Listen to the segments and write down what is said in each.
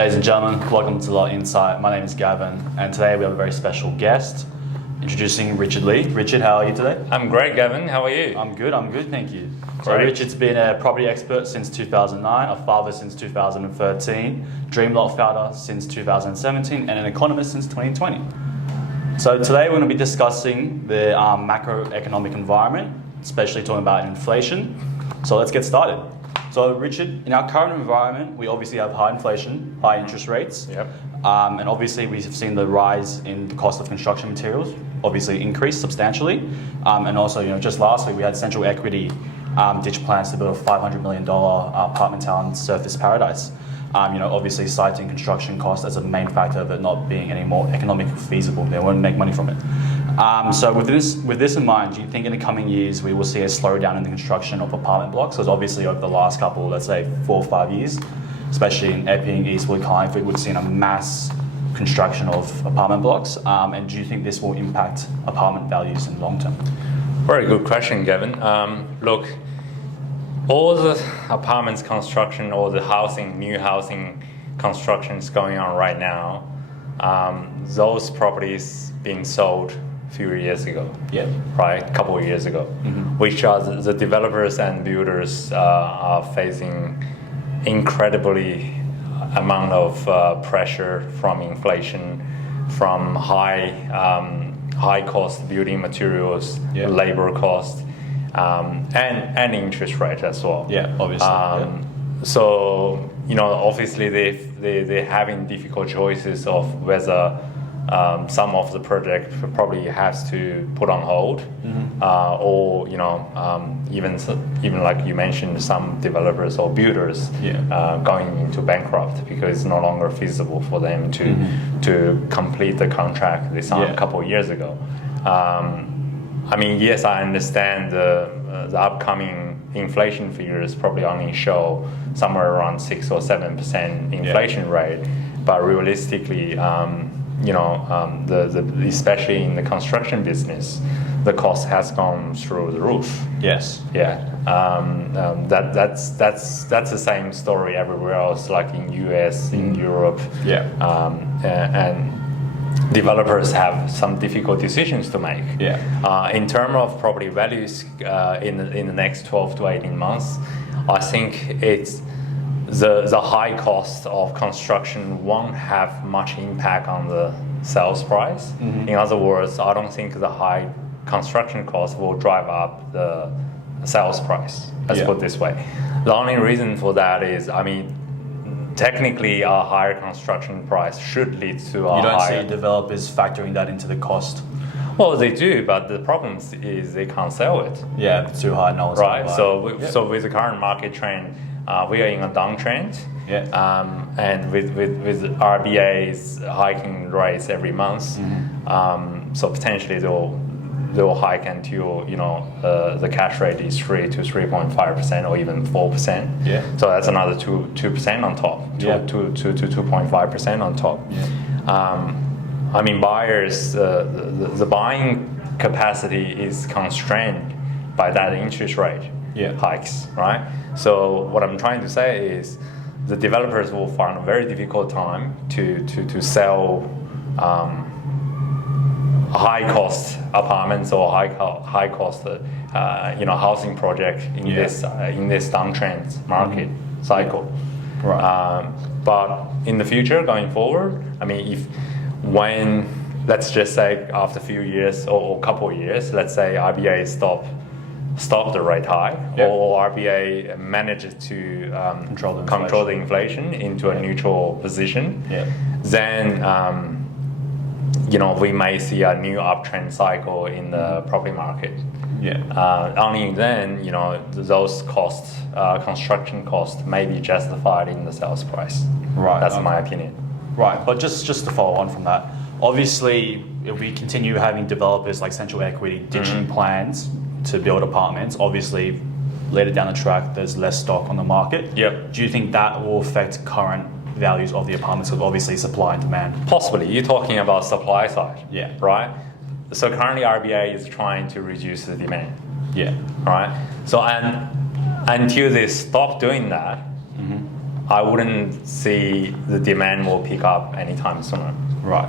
Ladies and gentlemen, welcome to Lot Insight. My name is Gavin, and today we have a very special guest, introducing Richard Lee. Richard, how are you today? I'm great, Gavin. How are you? I'm good, thank you. So Great. Richard's been a property expert since 2009, a father since 2013, Dreamlot founder since 2017, and an economist since 2020. So today we're going to be discussing the macroeconomic environment, especially talking about inflation. So let's get started. So Richard, in our current environment, we obviously have high inflation, high interest rates, and obviously we've seen the rise in the cost of construction materials, obviously increase substantially, and also just lastly we had Central Equity ditch plans to build a $500 million apartment town surface paradise. Obviously citing construction costs as a main factor of it not being any more economically feasible. They won't make money from it. So with this in mind, do you think in the coming years we will see a slowdown in the construction of apartment blocks? Because obviously over the last couple, let's say 4 or 5 years, especially in Epping, Eastwood, Carlingford, we've seen a mass construction of apartment blocks. And do you think this will impact apartment values in the long term? Very good question, Gavin. Look, all the apartments construction or the new housing constructions going on right now, those properties being sold a few years ago, right, a couple of years ago, which are the developers and builders are facing incredibly amount of pressure from inflation, from high cost building materials, labor cost, and interest rate as well. Yeah, obviously. So obviously they're having difficult choices of whether some of the project probably has to put on hold, or even like you mentioned, some developers or builders going into bankrupt because it's no longer feasible for them to complete the contract they signed a couple of years ago. Yes, I understand the upcoming inflation figures probably only show somewhere around 6 or 7% inflation rate, but realistically, especially in the construction business, the cost has gone through the roof. Yes. Yeah. That's the same story everywhere else, like in US, in Europe. Yeah. And developers have some difficult decisions to make. In terms of property values in the next 12 to 18 months, I think it's the high cost of construction won't have much impact on the sales price. In other words, I don't think the high construction cost will drive up the sales price. Let's put it this way. The only reason for that is, technically, a higher construction price should lead to a higher... You don't see developers factoring that into the cost? Well, they do, but the problem is they can't sell it. Yeah, it's too high. No one's right. So with the current market trend, we are in a downtrend. And with RBA's hiking rates every month, so potentially they'll hike until the cash rate is 3 to 3.5% or even 4%. So that's another 2% on top, 2 to 2.5% on top. Buyers, the buying capacity is constrained by that interest rate hikes, right? So what I'm trying to say is the developers will find a very difficult time to sell high cost apartments or high cost housing project in this downtrend market cycle. But in the future, going forward, when let's just say after a few years or a couple of years, let's say RBA stop the rate hike, or RBA manages to control the inflation into a neutral position, then we may see a new uptrend cycle in the property market. Only then, those costs, construction costs, may be justified in the sales price. Right. That's my opinion. Right, but just to follow on from that, obviously, if we continue having developers like Central Equity ditching plans to build apartments, obviously later down the track there's less stock on the market. Do you think that will affect current values of the apartments with obviously supply and demand? Possibly. You're talking about supply side, right? So currently RBA is trying to reduce the demand. Right? So until they stop doing that, I wouldn't see the demand will pick up anytime sooner. Right.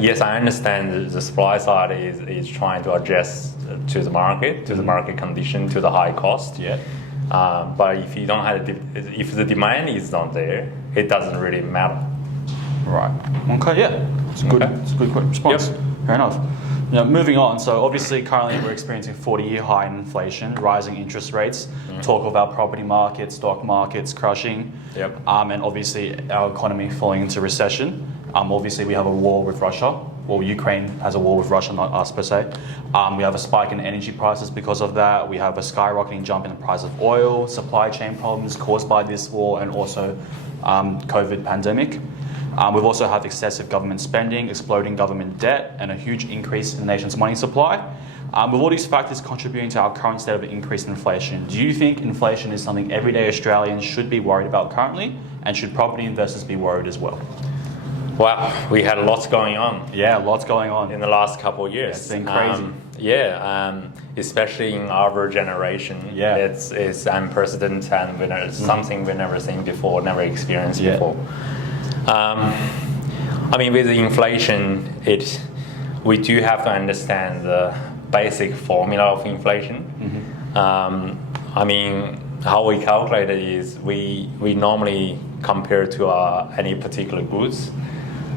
Yes, I understand the supply side is trying to adjust to the market, condition, to the high cost. Yeah. But if you don't have if the demand is not there, it doesn't really matter. Right. Okay. Yeah. It's a good. Okay. It's a good quick response. Yep. Fair enough. Moving on. So obviously, currently we're experiencing 40-year high in inflation, rising interest rates. Talk of our property market, stock markets crashing. Yep. And obviously our economy falling into recession. Obviously we have a war with Russia. Well, Ukraine has a war with Russia, not us per se. We have a spike in energy prices because of that. We have a skyrocketing jump in the price of oil, supply chain problems caused by this war, and also COVID pandemic. We've also had excessive government spending, exploding government debt, and a huge increase in the nation's money supply. With all these factors contributing to our current state of increased inflation, do you think inflation is something everyday Australians should be worried about currently, and should property investors be worried as well? Wow, we had lots going on. Yeah, lots going on In the last couple of years. It's been crazy. Especially in our generation. Yeah. It's unprecedented and something we've never seen before, never experienced before. With the inflation, we do have to understand the basic formula of inflation. How we calculate it is we normally compare to any particular goods,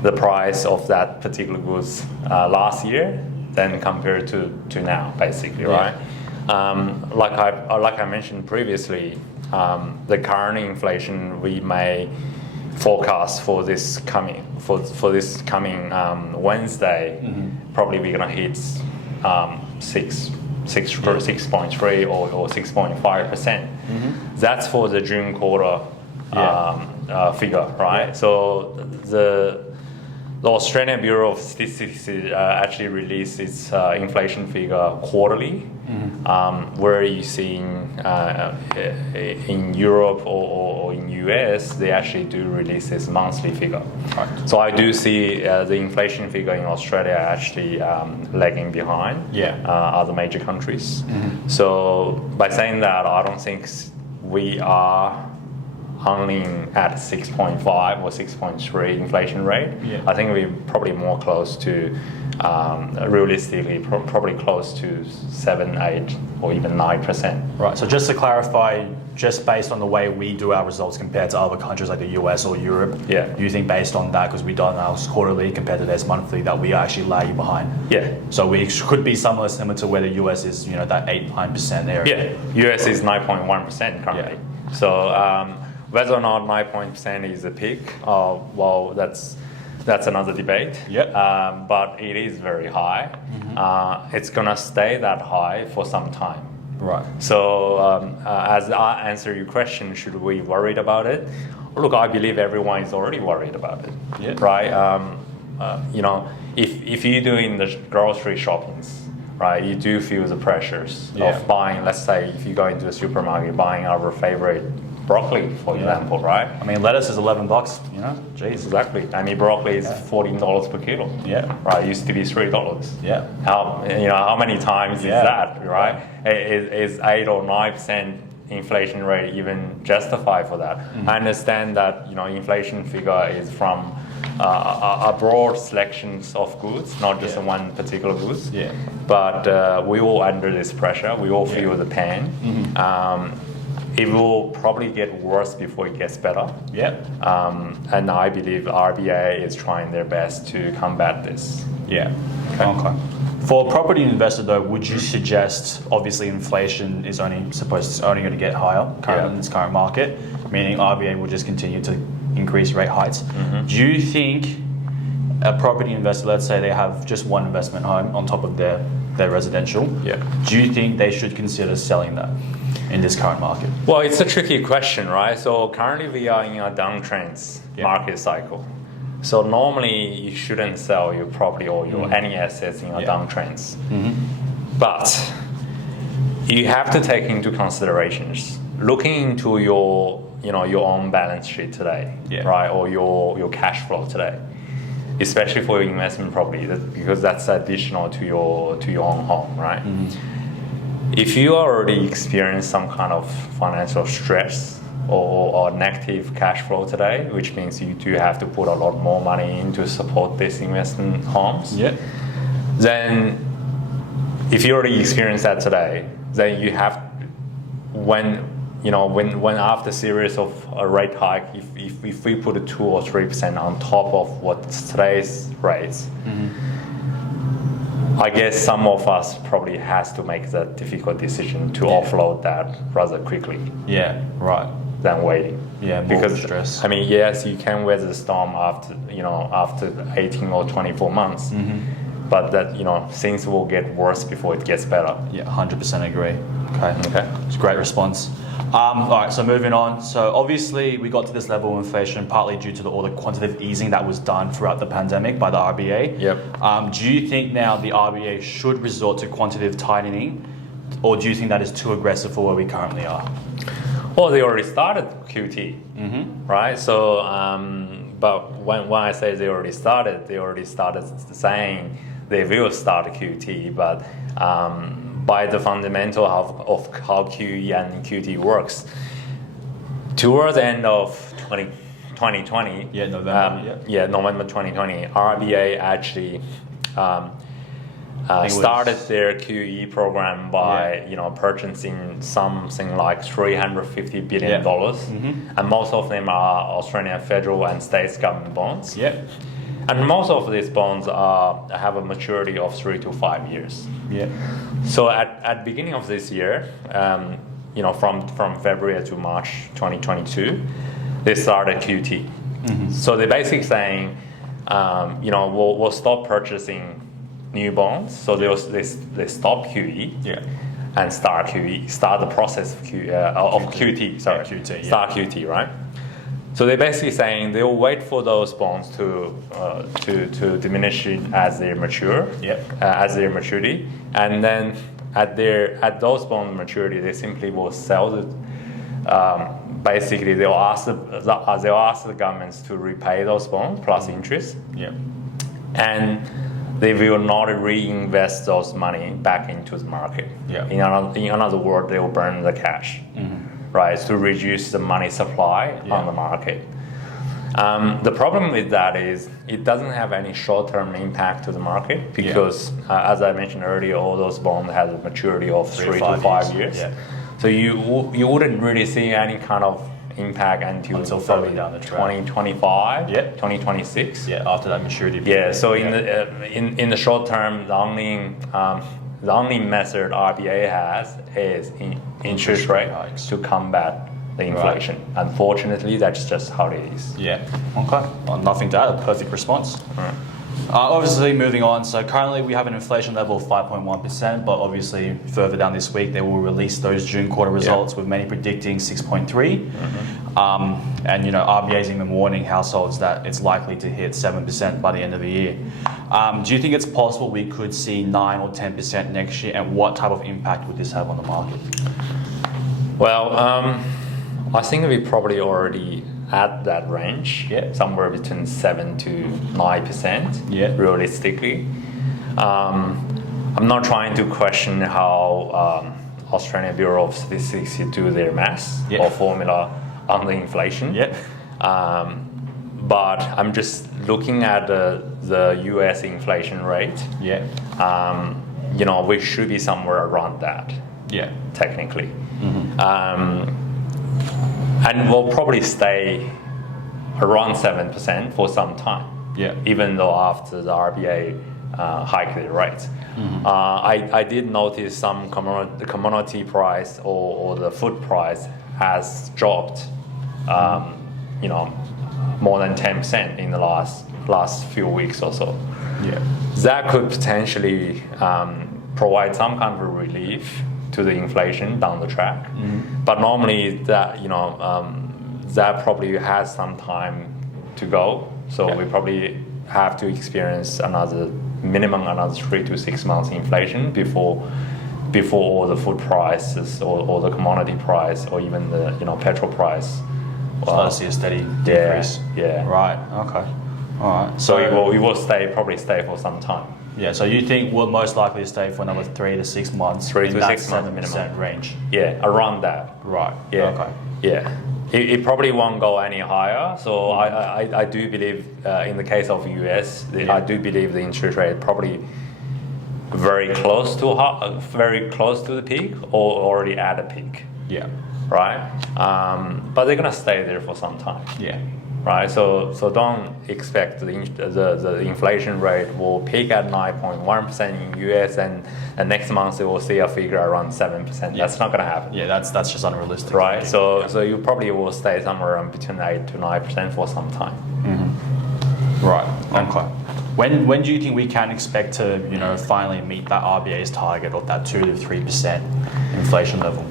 the price of that particular goods last year, then compare to now, basically, right? Like I mentioned previously, the current inflation we may forecast for this coming Wednesday, probably we're gonna hit 6.3 or 6.5%. That's for the June quarter figure, right? So the Australian Bureau of Statistics actually released its inflation figure quarterly, where you're seeing in Europe or in US, they actually do release this monthly figure. Right. So I do see the inflation figure in Australia actually lagging behind other major countries. So by saying that, I don't think we are only at 6.5 or 6.3 inflation rate. I think we're probably more close to, realistically, probably close to 7, 8, or even 9%. Right, so just to clarify, just based on the way we do our results compared to other countries like the US or Europe, you think based on that, because we've done ours quarterly compared to theirs monthly, that we are actually lagging behind? Yeah. So we could be similar to where the US is, that 8-9% area. Yeah, US is 9.1% currently. So whether or not 9% is a peak, well, that's another debate. But it is very high. It's gonna stay that high for some time. Right. So as I answer your question, should we worried about it? Look, I believe everyone is already worried about it. Right. If you're doing the grocery shoppings, right, you do feel the pressures of buying. Let's say if you go into a supermarket buying our favorite broccoli, for example, right? Lettuce is $11, Jeez. Exactly. Broccoli is $14 per kilo. Right. It used to be $3. How many times is that, right? Is 8 or 9% inflation rate even justify for that? I understand that inflation figure is from a broad selection of goods, not just one particular goods. But we all under this pressure. We all feel the pain. It will probably get worse before it gets better. And I believe RBA is trying their best to combat this. Okay. For a property investor though, would you suggest, obviously inflation is only going to get higher in this current market, meaning RBA will just continue to increase rate hikes. Do you think a property investor, let's say they have just one investment home on top of their residential, do you think they should consider selling that in this current market? Well, it's a tricky question, right? So currently we are in a downtrend market cycle. So normally you shouldn't sell your property or your any assets in a downtrend. But you have to take into considerations looking into your own balance sheet today, right, or your cash flow today, especially for your investment property, because that's additional to your own home, right? If you already experience some kind of financial stress, or negative cash flow today, which means you do have to put a lot more money in to support these investment homes. Yeah. Then, if you already experience that today, then you have when after series of a rate hike, if we put a 2 or 3% on top of what's today's rates, I guess some of us probably has to make that difficult decision to offload that rather quickly. Yeah, right. Than waiting. Yeah, more because stress. I mean, yes, you can weather the storm after 18 or 24 months, but that things will get worse before it gets better. Yeah, 100% agree. Okay, it's a great response. All right, so moving on. So obviously we got to this level of inflation partly due to all the quantitative easing that was done throughout the pandemic by the RBA. Yep. Do you think now the RBA should resort to quantitative tightening, or do you think that is too aggressive for where we currently are? Well, they already started QT, right? So, but when I say they already started saying they will start QT, but by the fundamental of how QE and QT works, towards the end of 2020, November 2020, RBA actually started their QE program by purchasing something like $350 billion, and most of them are Australian federal and state government bonds. Yep. And most of these bonds have a maturity of 3 to 5 years. Yeah. So at beginning of this year, from February to March 2022, they started QT. So they're basically saying, we'll stop purchasing new bonds. So they stop QE and start QE, start the process of QT. Sorry, QT, yeah. Start QT, right? So they're basically saying they will wait for those bonds to diminish as they mature, as their maturity, and then at those bond maturity, they simply will sell it. Basically, they'll ask the governments to repay those bonds plus interest, and they will not reinvest those money back into the market. In another word, they will burn the cash. Right, to reduce the money supply on the market. The problem with that is it doesn't have any short-term impact to the market because, as I mentioned earlier, all those bonds have a maturity of 3 to 5 years. So you wouldn't really see any kind of impact until further down the track. 2025, 2026. Yeah, after that maturity. Yeah, so in the short term, the only method RBA has is interest rate hikes to combat the inflation. Right. Unfortunately, that's just how it is. Yeah. Okay. Well, nothing to add. A perfect response. Right. Obviously, moving on. So currently, we have an inflation level of 5.1%, but obviously, further down this week, they will release those June quarter results, with many predicting 6.3. And RBA's even warning households that it's likely to hit 7% by the end of the year. Do you think it's possible we could see 9 or 10% next year, and what type of impact would this have on the market? Well, I think we probably already at that range, somewhere between 7 to 9%, realistically. I'm not trying to question how Australian Bureau of Statistics do their maths or formula on the inflation. But I'm just looking at the US inflation rate. We should be somewhere around that. Technically. And we'll probably stay around 7% for some time. Even though after the RBA hiked their rates. I did notice some commodity price or the food price has dropped, more than 10% in the last few weeks or so. That could potentially provide some kind of relief to the inflation down the track. But normally that that probably has some time to go. So we probably have to experience another 3 to 6 months inflation before all the food prices or the commodity price or even the petrol price start to see a steady decrease. Right. Okay. All right. So it will probably stay for some time. So you think we'll most likely stay for another 3 to 6 months? 3 to 6 months 7% range. Around that. Right. Okay. it probably won't go any higher. So I do believe in the case of US, I do believe the interest rate probably very close to the peak or already at a peak. Yeah. Right. But they're gonna stay there for some time. Yeah. Right. So don't expect the inflation rate will peak at 9.1% in US and next month you will see a figure around 7%. Yeah. That's not gonna happen. Yeah, that's just unrealistic. Right. So you probably will stay somewhere around between 8 to 9% for some time. Mm-hmm. Right. Okay. When do you think we can expect to finally meet that RBA's target of that 2 to 3% inflation level?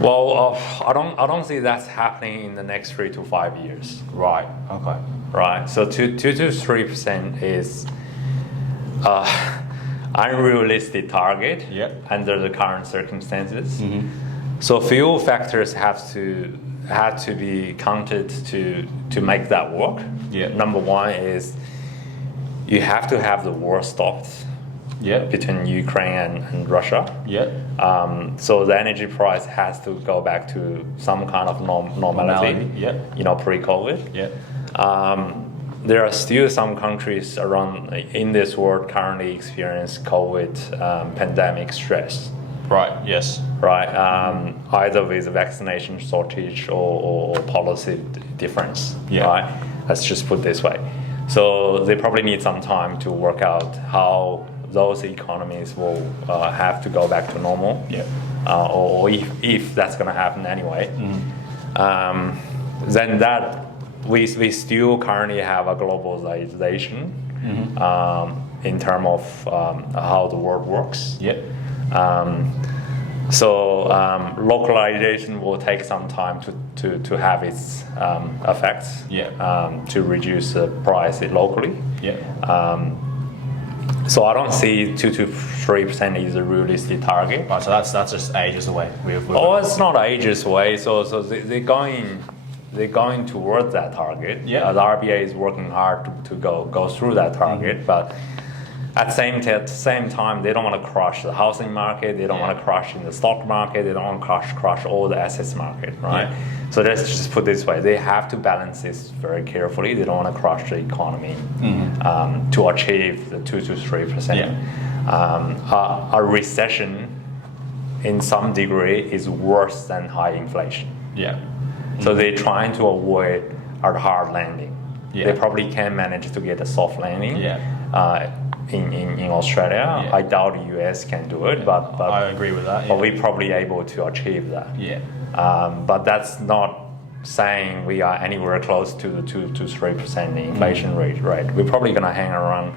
Well, I don't see that's happening in the next 3 to 5 years. Right. Okay. Right. So 2 to 3% is unrealistic target under the current circumstances. Mm-hmm. So few factors have to be counted to make that work. Yeah. Number one is you have to have the war stopped. Yeah. Between Ukraine and Russia. Yeah. So the energy price has to go back to some kind of normality. Yeah. Pre-COVID. Yeah. There are still some countries around in this world currently experience COVID pandemic stress. Right. Yes. Right. Either with vaccination shortage or policy difference. Yeah. Right. Let's just put it this way. So they probably need some time to work out how those economies will have to go back to normal. Yeah. Or if that's going to happen anyway. Mm-hmm. Then that we still currently have a globalization in terms of how the world works. Yeah. So localization will take some time to have its effects. Yeah. To reduce the price locally. Yeah. So I don't see 2 to 3% is a realistic target. Right. So that's just ages away. It's not ages away. So they're going towards that target. Yeah. The RBA is working hard to go through that target, Mm-hmm. but at the same time, they don't want to crush the housing market. They don't want to crush in the stock market. They don't want to crush all the assets market, right? Yeah. So let's just put it this way: they have to balance this very carefully. They don't want to crush the economy to achieve the 2 to 3%. Yeah. A recession, in some degree, is worse than high inflation. Yeah. So they're trying to avoid a hard landing. Yeah. They probably can manage to get a soft landing. Yeah. In Australia, Yeah. I doubt the US can do it, but I agree with that. but we're probably able to achieve that. Yeah. But that's not saying we are anywhere close to the 2 to 3% inflation rate. Right? We're probably going to hang around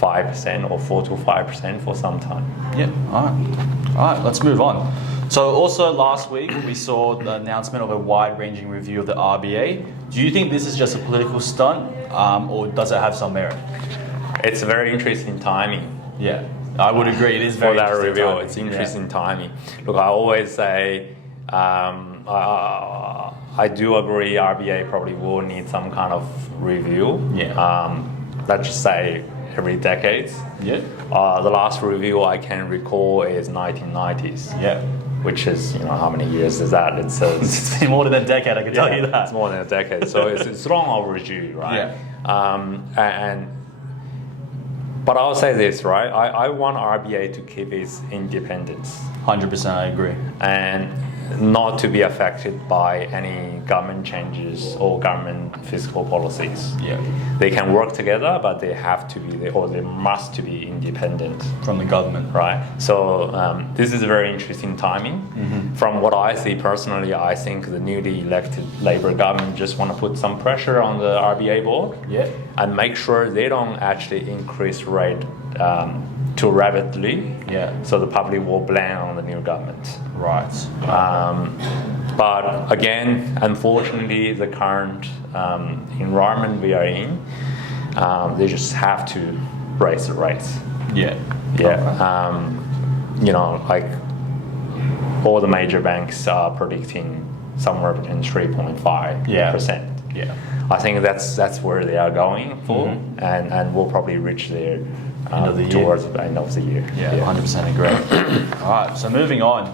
5% or 4 to 5% for some time. Yeah. All right. Let's move on. So also last week we saw the announcement of a wide-ranging review of the RBA. Do you think this is just a political stunt, or does it have some merit? It's very interesting timing. Yeah, I would agree. It is very for that interesting review. timing. It's interesting timing. Look, I always say I do agree. RBA probably will need some kind of review. Yeah. Let's just say every decade. Yeah. The last review I can recall is 1990s. Yeah. Which is, how many years is that? It's been more than a decade, I can tell you that. It's more than a decade. So it's long overdue, right? Yeah. But I'll say this, right? I want RBA to keep its independence. 100%, I agree. And not to be affected by any government changes or government fiscal policies. Yeah. They can work together, but they have to be, or they must to be independent from the government. Right. So this is a very interesting timing. Mm-hmm. From what I see personally, I think the newly elected Labour government just want to put some pressure on the RBA board. Yeah. And make sure they don't actually increase rate too rapidly. Yeah. So the public will blame on the new government. Right. But again, unfortunately, the current environment we are in, they just have to raise the rates. Yeah. Yeah. Like all the major banks are predicting somewhere between 3.5%. Yeah. I think that's where they are going for, Mm-hmm. and we'll probably reach there End of the year. towards the end of the year. Yeah, 100% agree. All right, so moving on.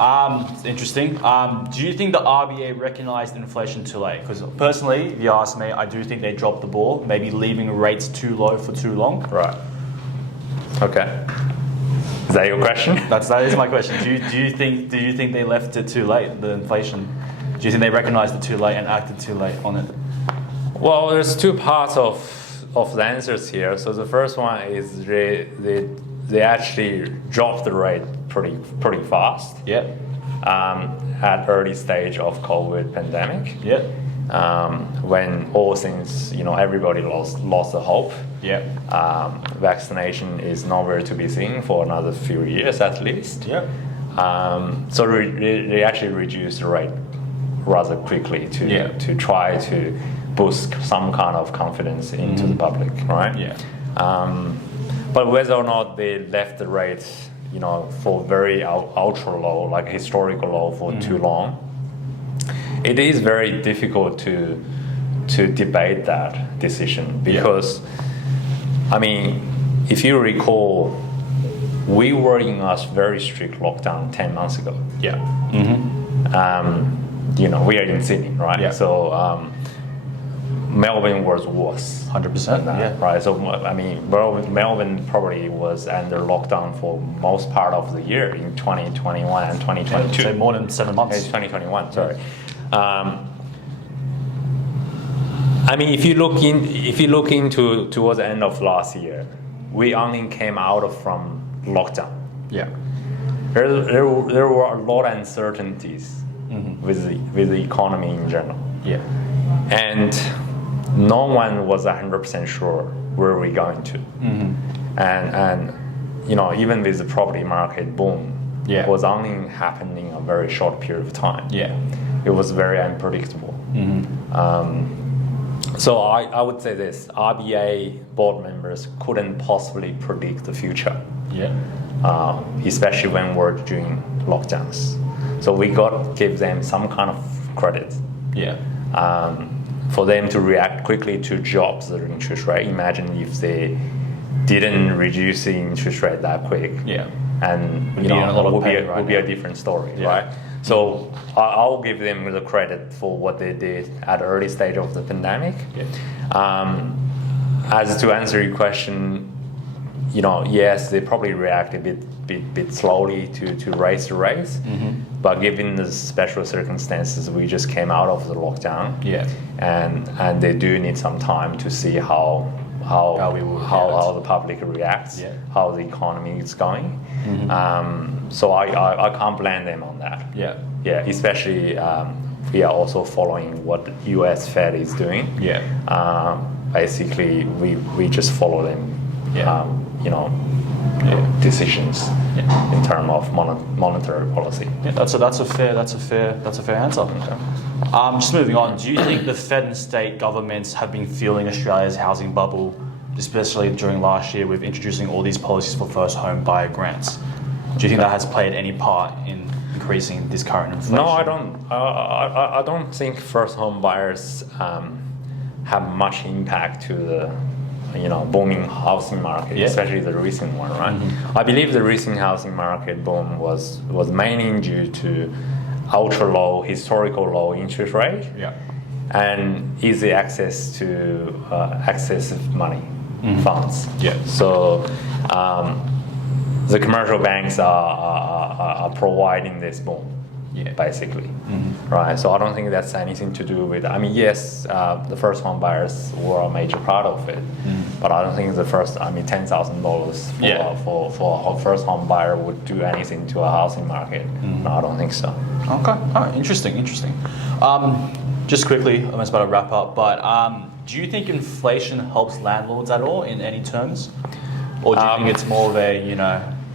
It's interesting. Do you think the RBA recognized inflation too late? Because personally, if you ask me, I do think they dropped the ball, maybe leaving rates too low for too long. Right. Okay. Is that your question? That is my question. Do you think they left it too late, the inflation? Do you think they recognized it too late and acted too late on it? Well, there's two parts of the answers here. So the first one is they actually dropped the rate pretty fast. Yeah. At early stage of COVID pandemic. Yeah. When all things, everybody lost the hope. Yeah. Vaccination is nowhere to be seen for another few years at least. Yeah. So they actually reduced the rate rather quickly to try to boost some kind of confidence into the public, right? Yeah. But whether or not they left the rate, for very ultra low, like historical low for too long, it is very difficult to debate that decision because, if you recall, we were in a very strict lockdown 10 months ago. Yeah. We are in Sydney, right? Yeah. So Melbourne was worse. 100%. Yeah. Right. So Melbourne probably was under lockdown for most part of the year in 2021 and 2022. So more than 7 months. 2021. Sorry. If you look into towards the end of last year, we only came out from lockdown. Yeah. There were a lot of uncertainties with the economy in general. Yeah. And no one was 100% sure where we're going to. And even with the property market boom, it was only happening a very short period of time. Yeah. It was very unpredictable. So I would say this, RBA board members couldn't possibly predict the future. Yeah. Especially when we're doing lockdowns. So we got to give them some kind of credit. Yeah. For them to react quickly to drops the interest rate. Imagine if they didn't reduce the interest rate that quick. Yeah. And a lot of would pain be a different story, right? So I'll give them the credit for what they did at the early stage of the pandemic. Yeah. As to answer your question, yes, they probably reacted a bit slowly to raise the rates, but given the special circumstances, we just came out of the lockdown. Yeah. And they do need some time to see how the public reacts, how the economy is going. So I can't blame them on that. Yeah. Yeah, especially we are also following what the U.S. Fed is doing. Yeah. Basically, we just follow them. Decisions in terms of monetary policy. Yeah, that's a fair answer. Just moving on. Do you think the Fed and state governments have been fueling Australia's housing bubble, especially during last year with introducing all these policies for first home buyer grants? Do you think that has played any part in increasing this current inflation? No, I don't. I don't think first home buyers have much impact to the booming housing market, especially the recent one, right? I believe the recent housing market boom was mainly due to ultra low, historical low interest rate, and easy access to excessive money funds. Yeah. So the commercial banks are providing this boom. Basically, right? So I don't think that's anything to do with. Yes, the first home buyers were a major part of it, but I don't think the first. $10,000 for a first home buyer would do anything to a housing market. No, I don't think so. Okay, interesting. Just quickly, I'm just about to wrap up. But do you think inflation helps landlords at all in any terms, or do you think it's more of a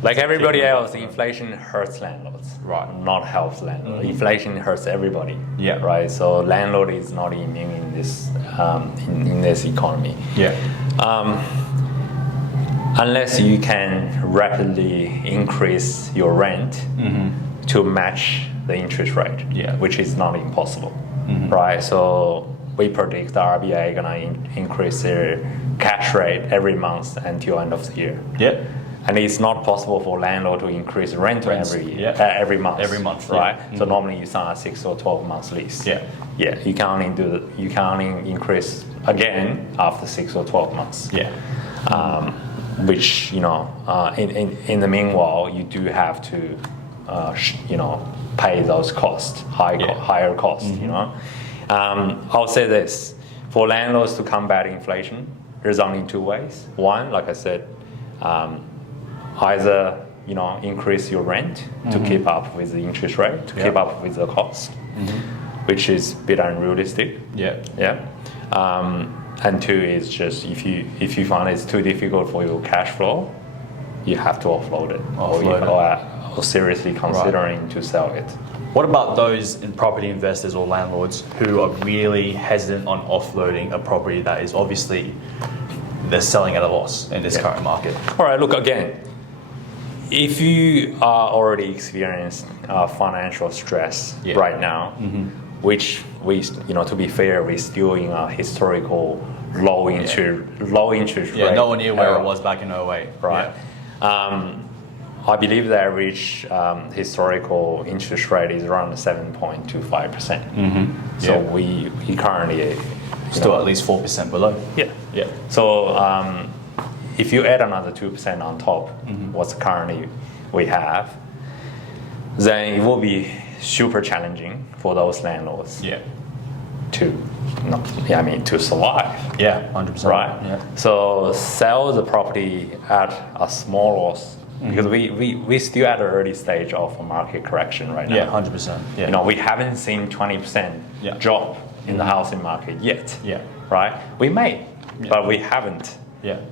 like everybody else, inflation hurts landlords, right? Not helps landlords. Inflation hurts everybody, yeah, right? So landlord is not immune in this in this economy, unless you can rapidly increase your rent to match the interest rate, which is not impossible, right? So we predict the RBA gonna increase their cash rate every month until end of the year. Yeah. and it's not possible for landlord to increase rent Rents, every month. Every month, right? yeah. So normally you sign a 6 or 12 months lease. Yeah. Yeah, you can only increase again after 6 or 12 months. Yeah. Which in the meanwhile you do have to pay those costs, higher costs. I'll say this: for landlords to combat inflation, there's only two ways. One, like I said, either increase your rent to keep up with the interest rate, to keep up with the cost, which is a bit unrealistic. And two is just if you find it's too difficult for your cash flow, you have to offload it, or seriously considering to sell it. What about those property investors or landlords who are really hesitant on offloading a property that is obviously they're selling at a loss in this current market? All right, look again. If you are already experiencing financial stress right now, which we, to be fair, we're still in a historical low interest rate. Yeah, nowhere near where it was back in 08. Right. I believe the average historical interest rate is around 7.25%. So we currently still at least 4% below. Yeah. So if you add another 2% on top, what's currently we have, then it will be super challenging for those landlords. To survive. 100%. Right. Yeah. So sell the property at a small loss. Because we still at the early stage of a market correction right now. 100%. Yeah. We haven't seen 20% drop in the housing market yet. Right? We may, but we haven't.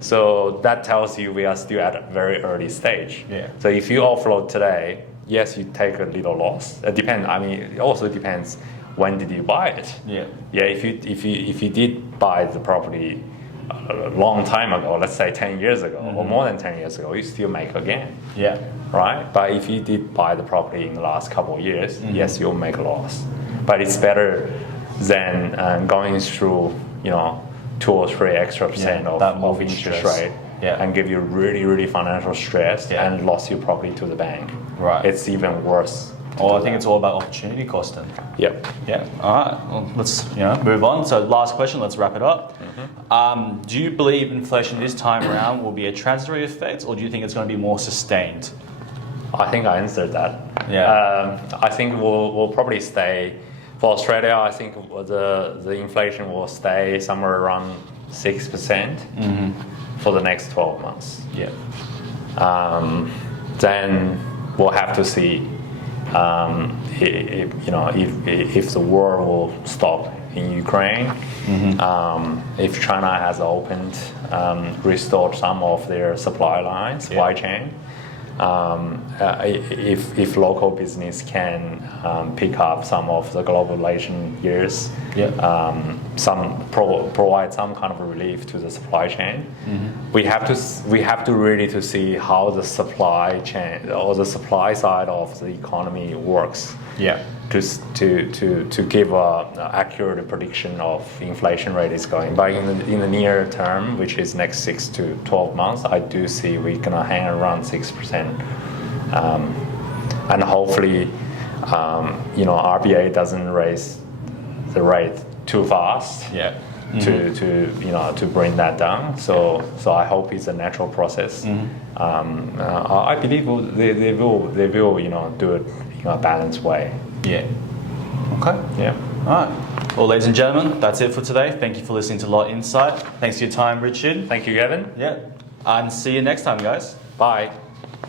So that tells you we are still at a very early stage. So if you offload today, yes, you take a little loss. It depends. It also depends when did you buy it. If you did buy the property a long time ago, let's say 10 years ago or more than 10 years ago, you still make a gain. Right? But if you did buy the property in the last couple of years, yes, you'll make a loss. But it's better than going through 2 or 3 extra percent of interest rate and give you really, really financial stress and lost your property to the bank. Right. It's even worse. I think it's all about opportunity cost then. Yeah. All right. Well, let's move on. So last question. Let's wrap it up. Do you believe inflation this time around will be a transitory effect, or do you think it's going to be more sustained? I think I answered that. I think we'll probably stay. For Australia, I think the inflation will stay somewhere around 6% for the next 12 months. Then we'll have to see if the war will stop in Ukraine, if China has opened, restored some of their supply chain, if local business can pick up some of the globalization years, provide some kind of relief to the supply chain. We have to really to see how the supply chain or the supply side of the economy works. To give a accurate prediction of inflation rate is going. But in the near term, which is next 6 to 12 months, I do see we're gonna hang around 6%, and hopefully, RBA doesn't raise the rate too fast. To bring that down. So I hope it's a natural process. I believe they will do it in a balanced way. Okay. All right. Well, ladies and gentlemen, that's it for today. Thank you for listening to Lot Insight. Thanks for your time, Richard. Thank you, Gavin. And see you next time, guys. Bye.